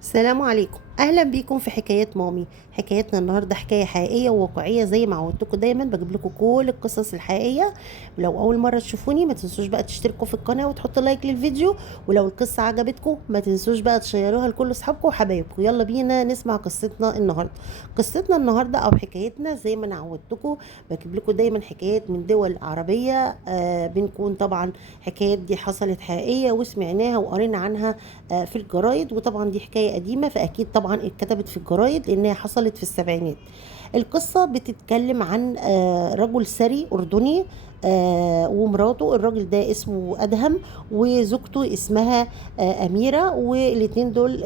السلام عليكم، اهلا بيكم في حكايات مامي. حكايتنا النهارده حكايه حقيقيه وواقعيه زي ما عودتكم دايما بجيب لكم كل القصص الحقيقيه. ولو اول مره تشوفوني ما تنسوش بقى تشتركوا في القناه وتحطوا لايك للفيديو. ولو القصه عجبتكم ما تنسوش بقى تشيروها لكل اصحابكم وحبايبكم. يلا بينا نسمع قصتنا النهارده. قصتنا النهارده او حكايتنا زي ما انا عودتكم بجيب لكم دايما حكايات من دول عربيه، بنكون طبعا حكايات دي حصلت حقيقيه وسمعناها وقرينا عنها في الجرايد. وطبعا دي حكاية قديمة فأكيد طبعا اتكتبت في الجرايد لأنها حصلت في السبعينات. القصة بتتكلم عن رجل ثري أردني ومراته. الراجل ده اسمه أدهم وزوجته اسمها أميرة، والاتنين دول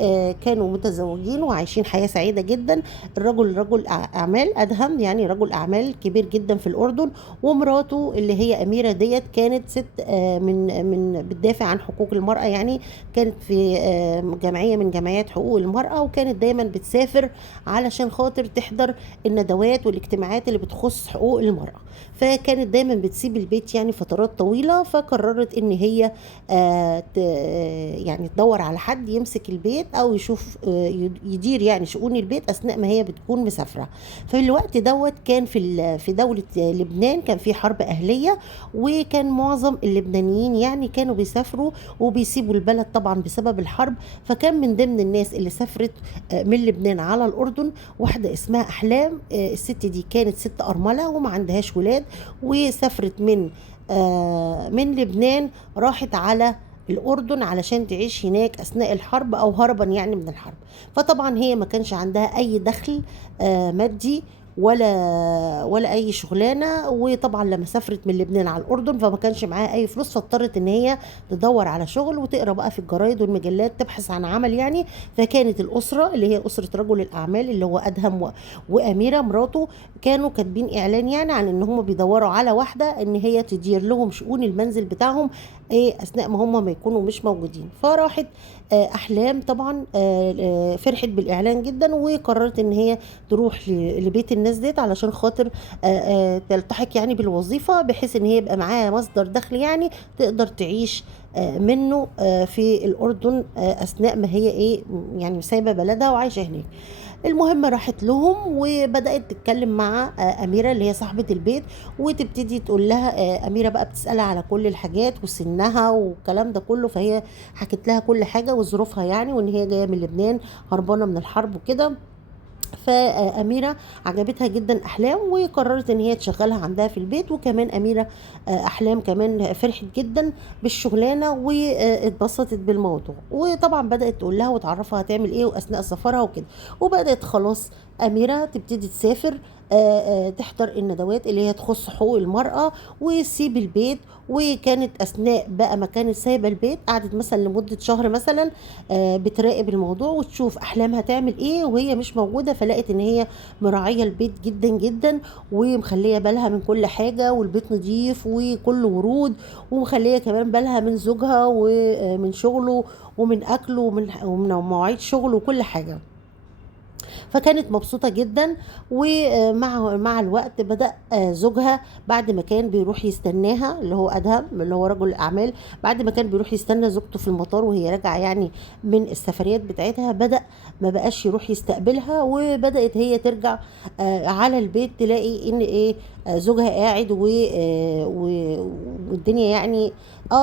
كانوا متزوجين وعايشين حياة سعيدة جدا. الرجل رجل أعمال، أدهم يعني رجل أعمال كبير جدا في الأردن. ومراته اللي هي أميرة ديت كانت ست من بتدافع عن حقوق المرأة، يعني كانت في جمعية من جمعيات حقوق المرأة، وكانت دايما بتسافر علشان خاطر تحضر الندوات والاجتماعات اللي بتخص حقوق المرأة. فكانت دايما بتسيب البيت يعني فترات طويلة، فقررت ان هي يعني تدور على حد يمسك البيت او يشوف يدير يعني شؤون البيت اثناء ما هي بتكون مسافرة. في الوقت دوت كان في دولة لبنان كان في حرب اهلية، وكان معظم اللبنانيين يعني كانوا بيسافروا وبيسيبوا البلد طبعا بسبب الحرب. فكان من ضمن الناس اللي سافرت من لبنان على الأردن واحدة اسمها أحلام. الست دي كانت ست أرملة وما عندهاش ولاد، وسافرت من لبنان، راحت على الأردن علشان تعيش هناك أثناء الحرب أو هربا يعني من الحرب. فطبعا هي ما كانش عندها أي دخل مادي ولا اي شغلانه. وطبعا لما سافرت من لبنان على الاردن فما كانش معاها اي فلوس، فاضطرت ان هي تدور على شغل وتقرا بقى في الجرايد والمجلات تبحث عن عمل يعني. فكانت الاسره اللي هي اسره رجل الاعمال اللي هو ادهم واميره مراته كانوا كاتبين اعلان يعني عن ان هم بيدوروا على واحده ان هي تدير لهم شؤون المنزل بتاعهم ايه اثناء ما هم ما يكونوا مش موجودين. فراحت احلام طبعا فرحت بالاعلان جدا وقررت ان هي تروح لبيت الناس ديت علشان خاطر تلتحق يعني بالوظيفة، بحيث ان هي يبقى معاها مصدر دخل يعني تقدر تعيش منه في الأردن أثناء ما هي ايه يعني سايبة بلدها وعايشة هناك. المهم راحت لهم وبدأت تتكلم مع أميرة اللي هي صاحبة البيت، وتبتدي تقول لها أميرة بقى بتسألها على كل الحاجات وسنها والكلام ده كله. فهي حكت لها كل حاجة وظروفها يعني، وإن هي جاية من لبنان هربانة من الحرب وكده. فأميرة عجبتها جدا أحلام وقررت إن هي تشغلها عندها في البيت. وكمان أميرة أحلام كمان فرحت جدا بالشغلانة واتبسطت بالموضوع. وطبعا بدأت تقول لها وتعرفها هتعمل إيه وأثناء سفرها وكده. وبدأت خلاص أميرة تبتدي تسافر تحضر الندوات اللي هي تخص حقوق المرأة وتسيب البيت. وكانت أثناء بقى ما كانت سايبة البيت قعدت مثلا لمدة شهر مثلا بتراقب الموضوع وتشوف أحلام هتعمل إيه وهي مش موجودة. فلقت إن هي مراعية البيت جدا جدا ومخلية بالها من كل حاجة، والبيت نظيف وكله ورود، ومخلية كمان بالها من زوجها ومن شغله ومن أكله ومن مواعيد شغله وكل حاجة. فكانت مبسوطة جدا. ومع الوقت بدأ زوجها بعد ما كان بيروح يستناها اللي هو أدهم اللي هو رجل الأعمال، بعد ما كان بيروح يستنى زوجته في المطار وهي راجعة يعني من السفريات بتاعتها، بدأ ما بقاش يروح يستقبلها. وبدأت هي ترجع على البيت تلاقي ان ايه زوجها قاعد والدنيا يعني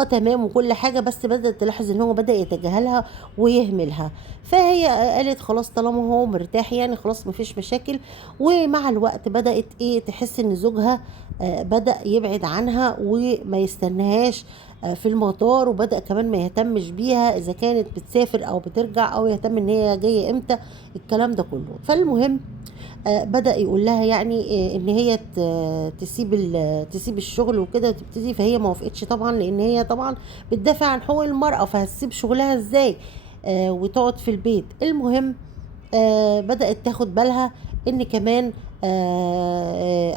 تمام وكل حاجة، بس بدأت تلاحظ ان هو بدأ يتجاهلها ويهملها. فهي قالت خلاص طالما هو مرتاح يعني خلاص مفيش مشاكل. ومع الوقت بدأت ايه تحس ان زوجها بدأ يبعد عنها وما يستناهاش في المطار، وبدأ كمان ما يهتمش بيها اذا كانت بتسافر او بترجع او يهتم ان هي جاية امتى الكلام ده كله. فالمهم بدأ يقول لها يعني ان هي تسيب الشغل وكده وتبتدي. فهي ما وافقتش طبعا لان هي طبعا بتدافع عن حقوق المرأة، فهتسيب شغلها ازاي وتقعد في البيت. المهم بدأت تاخد بالها ان كمان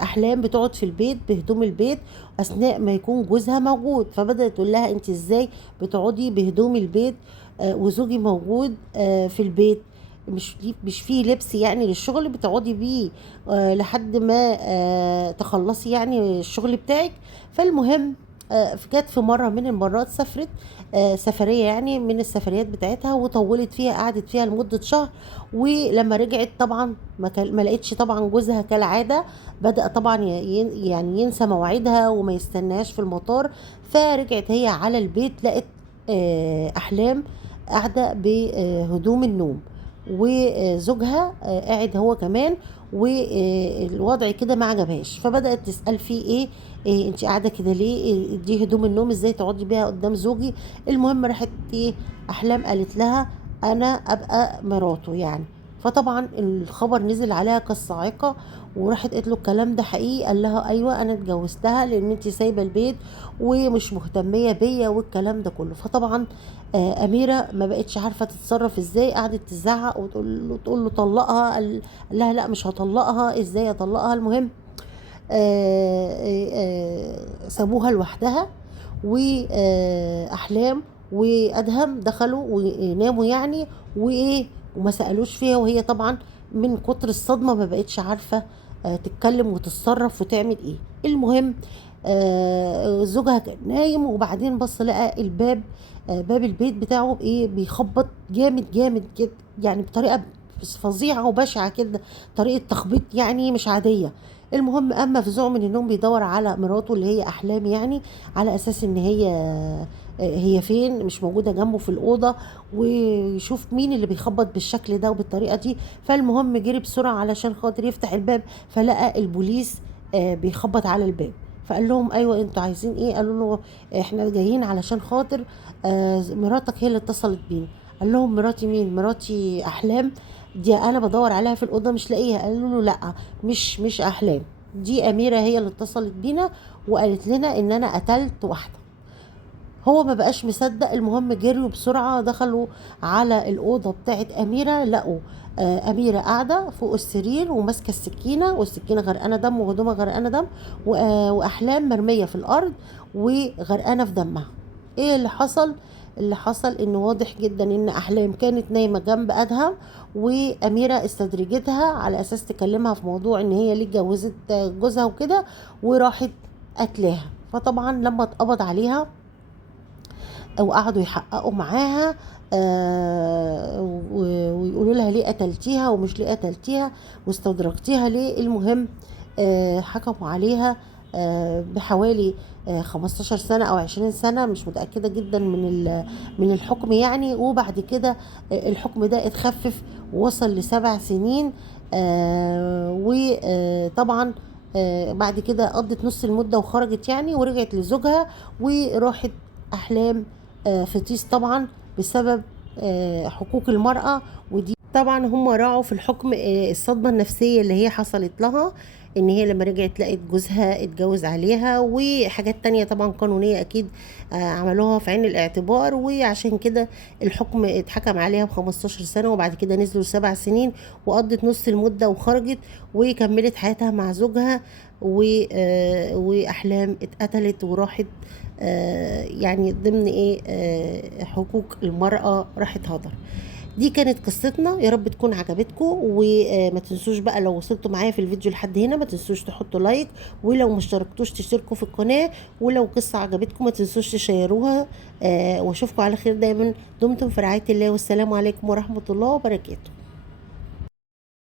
احلام بتقعد في البيت بهدوم البيت اثناء ما يكون جوزها موجود. فبدأت تقول لها انت ازاي بتقعدي بهدوم البيت وزوجي موجود في البيت؟ مش فيه لبس يعني للشغل بتقعدي بيه لحد ما تخلصي يعني الشغل بتاعك. فالمهم جت في مرة من المرات سافرت سفرية يعني من السفريات بتاعتها، وطولت فيها، قعدت فيها لمدة شهر. ولما رجعت طبعا ما لقيتش طبعا جوزها كالعادة. بدأ طبعا يعني ينسى مواعيدها وما يستناش في المطار. فرجعت هي على البيت، لقت أحلام قاعدة بهدوم النوم، وزوجها قاعد هو كمان. والوضع كده ما عجبهاش، فبدأت تسأل فيه إيه انت قاعده كده ليه؟ دي هدوم النوم، ازاي تقعدي بيها قدام زوجي؟ المهم راحت احلام قالت لها انا ابقى مراته يعني. فطبعا الخبر نزل عليها كالصاعقه، وراحت قالت له الكلام ده حقيقي؟ قال لها ايوه انا اتجوزتها لان انت سايبه البيت ومش مهتميه بيا والكلام ده كله. فطبعا اميره ما بقتش عارفه تتصرف ازاي، قعدت تزعق وتقول له طلقها. قال لها لا مش هطلقها، ازاي اطلقها؟ المهم سابوها لوحدها. واحلام وادهم دخلوا وناموا يعني، وايه وما سالوش فيها، وهي طبعا من كتر الصدمه ما بقتش عارفه تتكلم وتتصرف وتعمل ايه. المهم زوجها كان نايم، وبعدين بص لقى الباب، باب البيت بتاعه بايه بيخبط جامد جامد كده، يعني بطريقه فظيعه وبشعه كده، طريقه تخبيط يعني مش عاديه. المهم اما فزوع من النوم بيدور على مراته اللي هي احلام يعني، على اساس ان هي فين، مش موجوده جنبه في الاوضه، ويشوف مين اللي بيخبط بالشكل ده وبالطريقه دي. فالمهم جري بسرعه علشان خاطر يفتح الباب، فلقى البوليس بيخبط على الباب. فقال لهم ايوه انتوا عايزين ايه؟ قالوا له احنا جايين علشان خاطر مراتك هي اللي اتصلت بينا. قال لهم مراتي مين؟ مراتي احلام، دي انا بدور عليها في الاوضه مش لاقيها. قالوا له لا مش احلام، دي اميره هي اللي اتصلت بينا وقالت لنا ان انا قتلت واحده. هو ما بقاش مصدق. المهم جريوا بسرعه دخلوا على الاوضه بتاعت اميره، لقوا اميره قاعده فوق السرير وماسكه السكينه، والسكينه غرقانه دم وهدومها غرقانه دم، واحلام مرميه في الارض وغرقانه في دمها. ايه اللي حصل؟ اللي حصل انه واضح جدا ان احلام كانت نايمه جنب ادهم، واميره استدرجتها على اساس تكلمها في موضوع ان هي ليه اتجوزت جوزها وكده، وراحت قتلاها. فطبعا لما اتقبض عليها وقعدوا يحققوا معاها ويقولوا لها ليه قتلتيها ومش ليه قتلتيها واستدرجتيها ليه. المهم حكموا عليها بحوالي 15 سنة أو 20 سنة، مش متأكدة جدا من الحكم يعني. وبعد كده الحكم ده اتخفف ووصل ل7 سنين. وطبعا بعد كده قضت نص المدة وخرجت يعني، ورجعت لزوجها وراحت أحلام في طيس طبعا بسبب حقوق المرأة. ودي طبعا هم راعوا في الحكم الصدمة النفسية اللي هي حصلت لها، ان هي لما رجعت لقت جوزها اتجوز عليها، وحاجات تانية طبعا قانونية اكيد عملوها في عين الاعتبار. وعشان كده الحكم اتحكم عليها ب15 سنة، وبعد كده نزلوا 7 سنين، وقضت نص المدة وخرجت وكملت حياتها مع زوجها. واحلام اتقتلت وراحت يعني ضمن ايه حقوق المرأة راحت هدر. دي كانت قصتنا، يا رب تكون عجبتكم. وما تنسوش بقى لو وصلتوا معايا في الفيديو لحد هنا ما تنسوش تحطوا لايك، ولو ما اشتركتوش تشتركوا في القناة، ولو قصة عجبتكم ما تنسوش تشيروها. واشوفكم على خير دايما. دمتم في رعاية الله، والسلام عليكم ورحمة الله وبركاته.